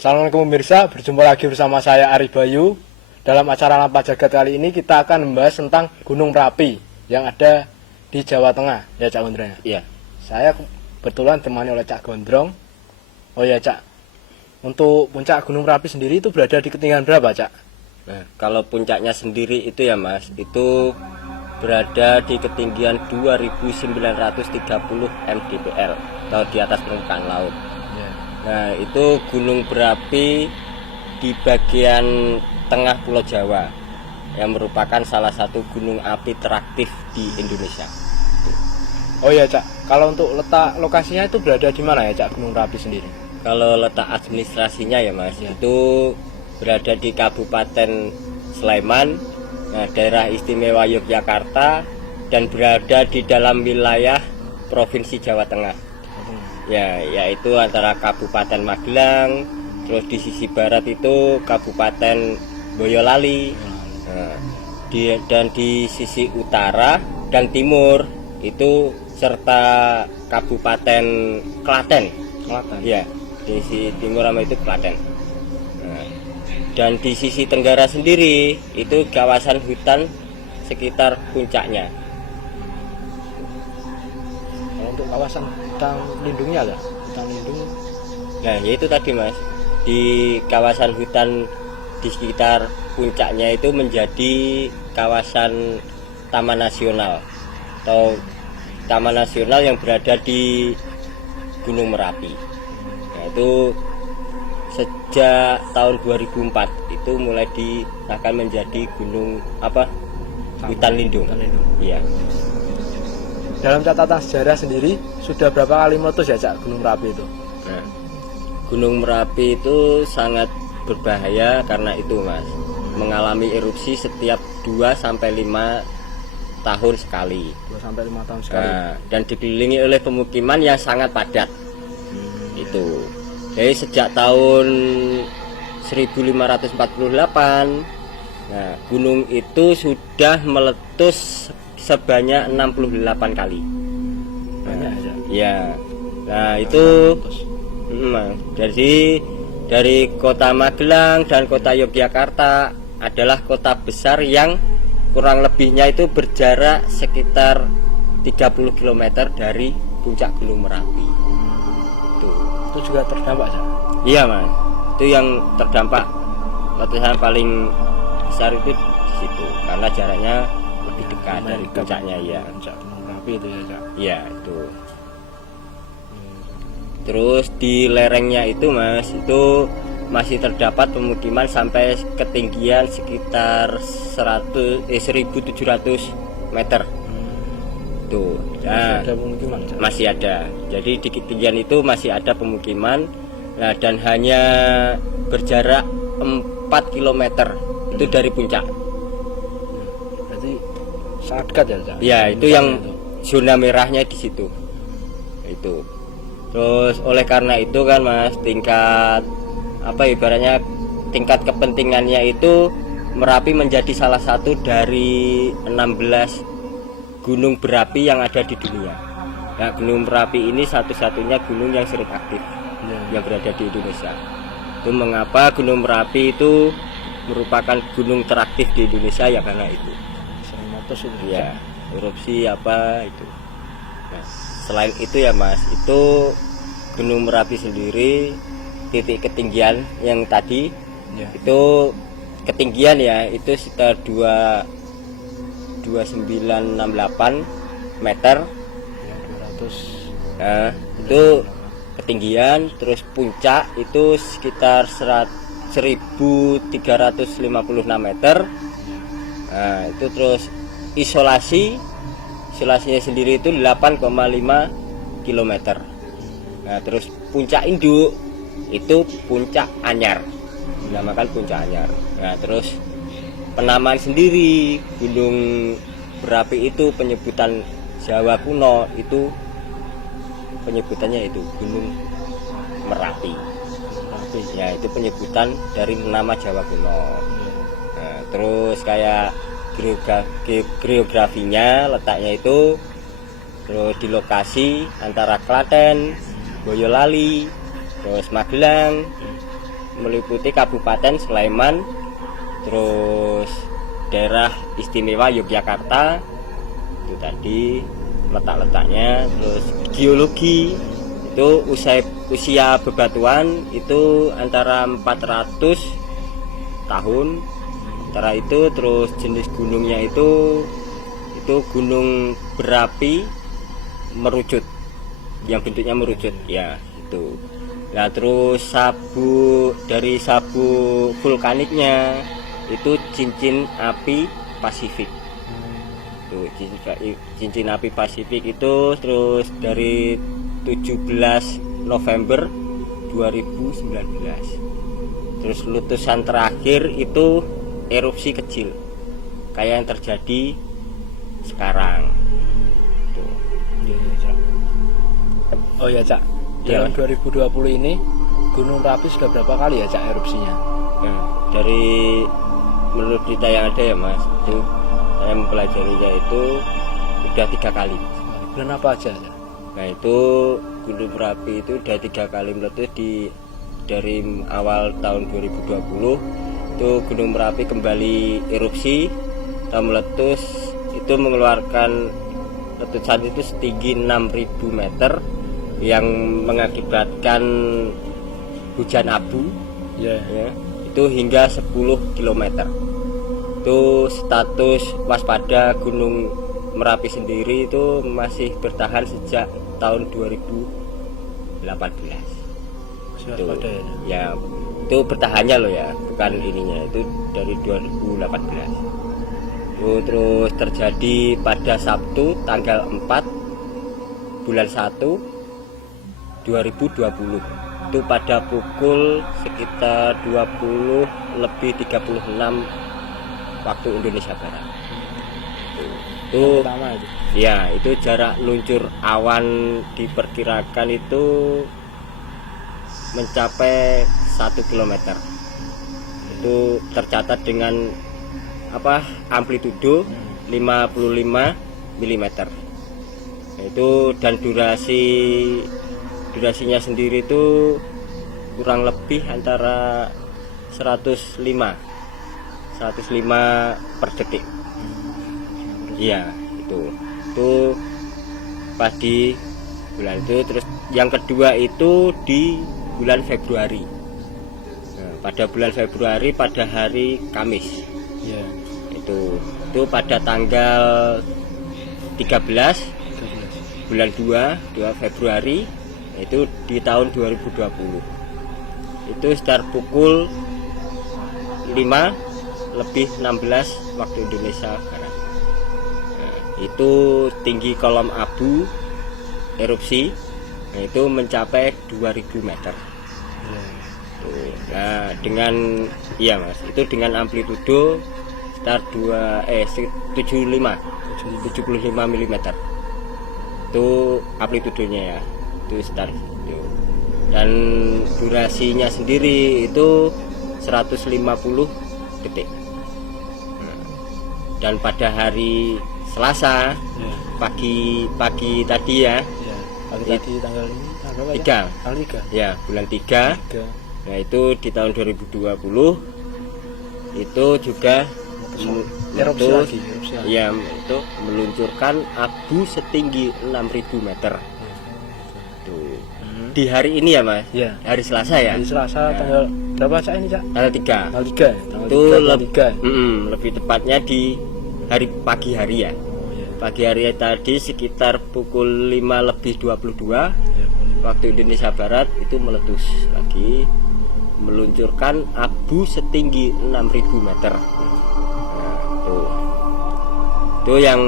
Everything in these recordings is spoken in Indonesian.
Assalamualaikum pemirsa, berjumpa lagi bersama saya Ari Bayu. Dalam acara Lampa Jagat kali ini kita akan membahas tentang Gunung Merapi yang ada di Jawa Tengah, ya Cak Gondrong. Iya. Saya kebetulan ditemani oleh Cak Gondrong. Oh ya Cak, untuk puncak Gunung Merapi sendiri itu berada di ketinggian berapa Cak? Nah, kalau puncaknya sendiri itu ya Mas, itu berada di ketinggian 2930 mdpl atau di atas permukaan laut. Ya. Nah, itu gunung berapi di bagian tengah Pulau Jawa yang merupakan salah satu gunung api teraktif di Indonesia. Oh ya Cak, kalau untuk letak lokasinya itu berada di mana ya Cak Gunung Merapi sendiri? Kalau letak administrasinya ya Mas, Ya. itu berada di Kabupaten Sleman, nah, daerah istimewa Yogyakarta, dan berada di dalam wilayah Provinsi Jawa Tengah. Ya, yaitu antara Kabupaten Magelang, terus di sisi barat itu Kabupaten Boyolali, nah, dan di sisi utara dan timur itu serta Kabupaten Klaten. Selatan. Ya, di sisi timur sama itu Klaten. Nah, dan di sisi tenggara sendiri itu kawasan hutan sekitar puncaknya. Kalau untuk kawasan hutan lindungnya lah, hutan lindung. Nah, yaitu tadi Mas, di kawasan hutan di sekitar puncaknya itu menjadi kawasan Taman Nasional atau Taman Nasional yang berada di Gunung Merapi. Nah, itu sejak tahun 2004 itu mulai disahkan menjadi gunung hutan lindung. Hutan lindung. Iya. Dalam catatan sejarah sendiri sudah berapa kali meletus ya Cak Gunung Merapi itu? Nah, Gunung Merapi itu sangat berbahaya karena itu Mas, mengalami erupsi setiap 2 sampai 5 tahun sekali. 2 sampai 5 tahun sekali. Nah, dan dikelilingi oleh pemukiman yang sangat padat. Itu. Jadi sejak tahun 1548, nah, gunung itu sudah meletus sebanyak 68 kali. Banyak ya. Ya. Nah, itu jadi dari kota Magelang dan kota Yogyakarta adalah kota besar yang kurang lebihnya itu berjarak sekitar 30 km dari puncak Gunung Merapi. Itu juga terdampak Cak. Iya Mas, itu yang terdampak letusan paling besar itu di situ karena jaraknya lebih dekat dari puncaknya ya. Puncak Gunung Merapi itu ya Cak. Iya itu. Terus di lerengnya itu Mas, itu masih terdapat pemukiman sampai ketinggian sekitar 1700 meter. Tuh, nah, Ada pemukiman Cak. masih ada. Jadi di ketinggian itu masih ada pemukiman. Nah, dan hanya berjarak 4 km itu dari puncak. Berarti sangat dekat ya Cak. Ya, itu yang zona merahnya di situ. Itu. Terus oleh karena itu kan Mas, tingkat ibaratnya tingkat kepentingannya itu Merapi menjadi salah satu dari 16 gunung berapi yang ada di dunia. Nah, Gunung Merapi ini satu-satunya gunung yang sering aktif yang berada di Indonesia. Itu mengapa Gunung Merapi itu merupakan gunung teraktif di Indonesia ya karena itu. Sering meletus itu. Ya, erupsi itu. Nah, selain itu ya Mas, itu Gunung Merapi sendiri titik ketinggian yang tadi Ya. itu ketinggian ya itu sekitar 2968 meter. Ya 200. Nah, itu ketinggian, terus puncak itu sekitar 1356 meter. Nah, itu terus isolasinya sendiri itu 8,5 km. Nah, terus puncak induk itu puncak Anyar, dinamakan puncak Anyar. Nah, terus penamaan sendiri gunung berapi itu penyebutan Jawa kuno itu penyebutannya itu Gunung Merapi. Ya, itu penyebutan dari nama Jawa kuno. Nah, terus kayak geografinya letaknya itu terus di lokasi antara Klaten, Boyolali, terus Magelang, meliputi Kabupaten Sleman, terus daerah istimewa Yogyakarta, itu tadi letak-letaknya. Terus geologi itu usia bebatuan itu antara 400 tahun antara itu. Terus jenis gunungnya itu gunung berapi merucut, yang bentuknya merucut ya itu. Nah terus dari sabu vulkaniknya itu cincin api Pasifik. Tuh, cincin api Pasifik itu terus dari 17 November 2019. Terus letusan terakhir itu erupsi kecil kayak yang terjadi sekarang. Tuh. Oh ya Cak, dalam 2020 ini Gunung Merapi sudah berapa kali ya Cak erupsinya? Nah, dari menurut berita yang ada ya Mas, itu saya mempelajarinya itu udah 3 kali. Bulan apa aja? Cak? Nah itu Gunung Merapi itu udah 3 kali meletus dari awal tahun 2020. Itu Gunung Merapi kembali erupsi atau meletus, itu mengeluarkan letusan itu setinggi 6.000 meter yang mengakibatkan hujan abu ya, itu hingga 10 km. Itu status waspada Gunung Merapi sendiri itu masih bertahan sejak tahun 2018. Itu, ya itu bertahannya loh ya, bukan ininya, itu dari 2018. Terus terjadi pada Sabtu tanggal 4 bulan 1 2020. Itu pada pukul sekitar 20:36 waktu Indonesia Barat. Itu ya, itu jarak luncur awan diperkirakan itu mencapai 1 km. Itu tercatat dengan amplitudo 55 mm. Itu dan durasinya sendiri itu kurang lebih antara 105 per detik. Iya, itu pas di bulan itu. Terus yang kedua itu di bulan Februari. Nah, pada bulan Februari pada hari Kamis. Ya. Itu pada tanggal 13 bulan 2 Februari, itu di tahun 2020. Itu sekitar pukul 5:16 waktu Indonesia Barat. Nah, itu tinggi kolom abu erupsi, nah, itu mencapai 2000 meter. Nah, dengan Mas, itu dengan amplitudo sekitar 75 mm. Itu amplitudonya ya. Itu sekitar itu. Dan durasinya sendiri itu 150 detik. Dan pada hari Selasa pagi tadi ya. Tadi tanggal 3. Tanggal 3. Ya, bulan 3. Nah, itu di tahun 2020 itu juga erupsi lagi. Ya, itu meluncurkan abu setinggi 6.000 meter. Tuh. Di hari ini ya Mas? Ya. Hari Selasa ya? Hari Selasa tanggal berapa Cak ini Cak? Tanggal 3. Tanggal 3. Itu lebih tepatnya di pagi hari ya. Pagi hari tadi sekitar pukul 5:22 waktu Indonesia Barat itu meletus lagi, meluncurkan abu setinggi 6.000 meter. Nah, itu yang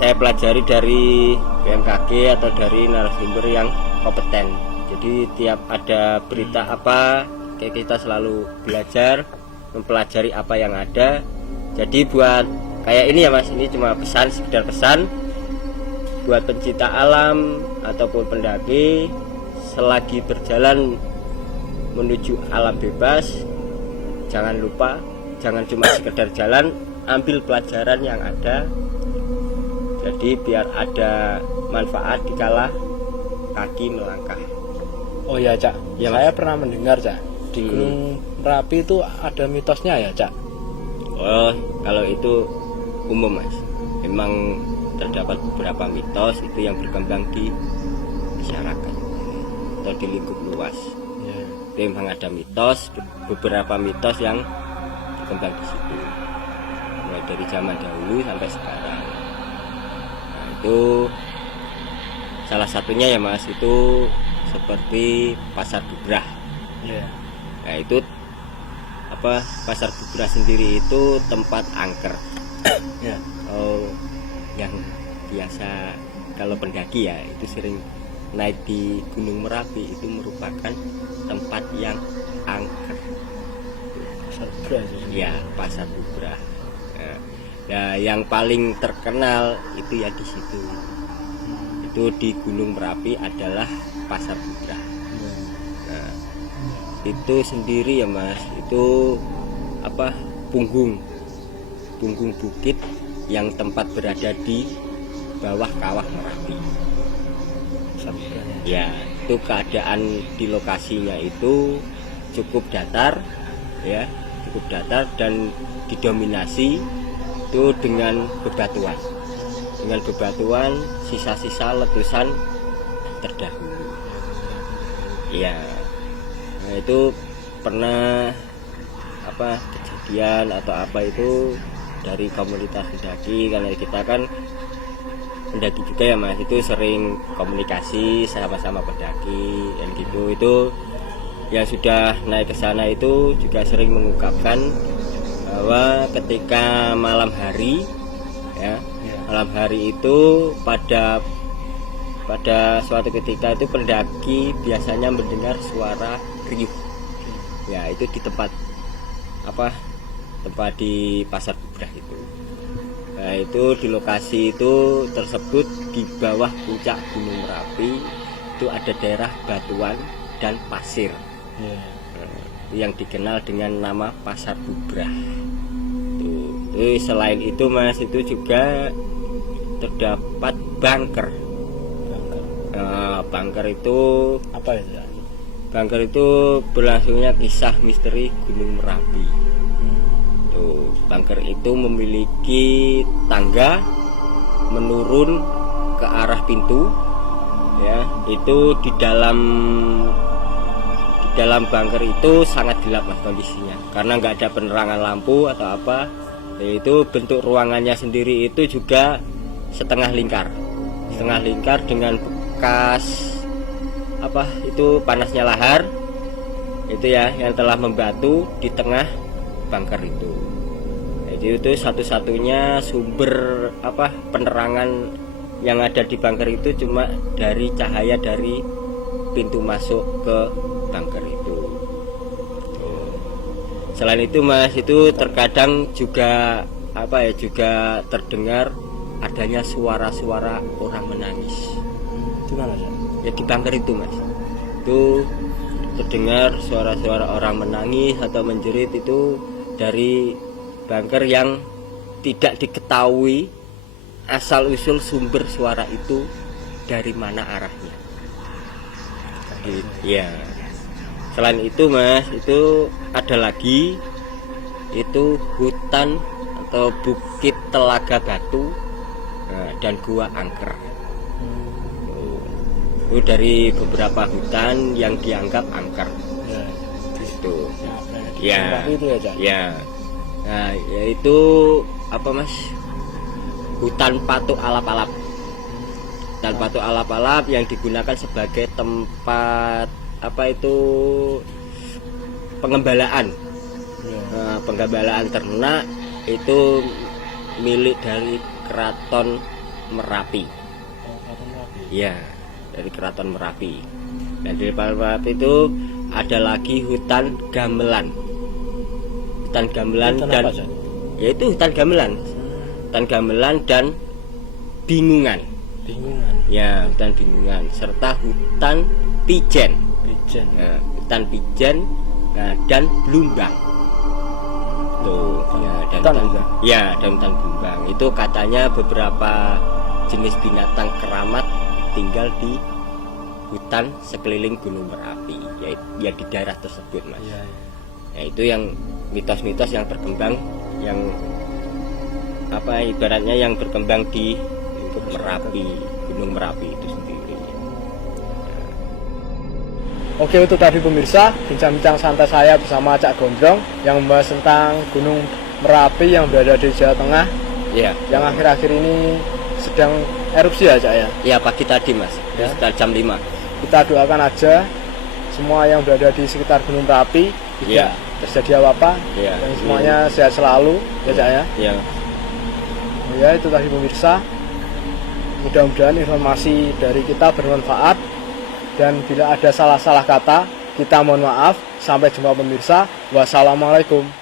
saya pelajari dari BMKG atau dari narasumber yang kompeten. Jadi tiap ada berita apa, kita selalu belajar, mempelajari apa yang ada. Jadi buat kayak ini ya Mas, ini cuma sekedar pesan buat pencinta alam ataupun pendaki, selagi berjalan menuju alam bebas, jangan lupa, jangan cuma sekedar jalan, ambil pelajaran yang ada. Jadi biar ada manfaat dikala kaki melangkah. Oh ya Cak, ya, saya pernah mendengar Cak, Di Gunung Merapi itu ada mitosnya ya, Cak? Oh, kalau itu umum Mas. Memang terdapat beberapa mitos itu yang berkembang di masyarakat atau di lingkup luas. Ya. Memang ada mitos, beberapa mitos yang berkembang di situ. Mulai dari zaman dahulu sampai sekarang. Nah, itu salah satunya ya Mas, itu seperti Pasar Bubrah. Ya. Nah, itu Pasar Bubrah sendiri itu tempat angker. Ya. Oh, yang biasa kalau pendaki ya itu sering naik di Gunung Merapi itu merupakan tempat yang angker. Pasar Bubrah itu. Ya, Pasar Bubrah. Nah, yang paling terkenal itu ya di situ. Itu di Gunung Merapi adalah Pasar Bubrah. Nah, itu sendiri ya Mas, itu punggung bukit yang tempat berada di bawah kawah Merapi. Pasar Bubrah. Ya, itu keadaan di lokasinya itu cukup datar, ya, cukup datar dan didominasi itu dengan bebatuan, sisa-sisa letusan terdahulu. Ya, nah itu pernah kejadian atau itu dari komunitas pendaki, karena kita kan pendaki juga ya Mas, itu sering komunikasi sama-sama pendaki dan gitu. Itu yang sudah naik ke sana itu juga sering mengungkapkan bahwa ketika malam hari ya, malam hari itu pada suatu ketika itu pendaki biasanya mendengar suara riuh. Ya, itu di tempat di Pasar Bubrah itu. Nah, itu di lokasi itu tersebut di bawah puncak Gunung Merapi itu ada daerah batuan dan pasir. Ya. Yang dikenal dengan nama Pasar Bubrah. Tuh, selain itu Mas, itu juga terdapat bunker. Bunker itu Apa itu, Cak? bunker itu berlangsungnya kisah misteri Gunung Merapi. Tuh, bunker itu memiliki tangga menurun ke arah pintu. Ya, itu di dalam bunker itu sangat gelap Mas kondisinya, karena nggak ada penerangan lampu atau apa. Itu bentuk ruangannya sendiri itu juga setengah lingkar dengan bekas itu panasnya lahar itu ya, yang telah membatu di tengah bunker itu. Jadi itu satu-satunya sumber penerangan yang ada di bunker itu cuma dari cahaya dari pintu masuk ke bunker itu. Selain itu Mas, itu terkadang juga juga terdengar adanya suara-suara orang menangis. Di mana, Cak? Ya di bunker itu Mas, itu terdengar suara-suara orang menangis atau menjerit itu dari bunker yang tidak diketahui asal usul sumber suara itu dari mana arahnya. Ya. Selain itu Mas, itu ada lagi itu hutan atau bukit Telaga Batu dan Gua Angker. Itu dari beberapa hutan yang dianggap angker. Ya. Itu. Ya. Itu ya, Cak? Ya. Nah, yaitu Mas? Hutan Patuk Alap-alap. Hutan Patuk Alap-alap yang digunakan sebagai tempat pengembalaan. Ya. Nah, penggembalaan ternak itu milik dari Keraton Merapi. Pasar Merapi. Ya, dari Keraton Merapi. Dan di Merapi itu ada lagi hutan gamelan. Hutan gamelan Hutan dan apa, Cak? yaitu hutan gamelan. Hutan gamelan dan bingungan. Bingungan. Ya, hutan bingungan serta hutan pijen. Pijen. Nah, hutan pijen dan blumbang. Tuh, ya, dan hutan blumbang. Itu katanya beberapa jenis binatang keramat tinggal di hutan sekeliling Gunung Merapi, ya di daerah tersebut, Mas. Iya. Ya itu yang mitos-mitos yang berkembang, yang apa ibaratnya yang berkembang di lingkup Merapi, Gunung Merapi itu sendiri. Oke, itu tadi pemirsa bincang-bincang santai saya bersama Cak Gondrong yang membahas tentang Gunung Merapi yang berada di Jawa Tengah, Ya, yang akhir-akhir ini sedang erupsi ya, Cak ya. ya pagi tadi, Mas, Ya. sekitar jam 5. Kita doakan aja semua yang berada di sekitar Gunung Merapi tidak Ya. terjadi apa-apa, Ya. dan semuanya sehat selalu ya, Cak ya. Ya, Ya, itu tadi pemirsa. Mudah-mudahan informasi dari kita bermanfaat, dan bila ada salah-salah kata kita mohon maaf. Sampai jumpa pemirsa. Wassalamualaikum.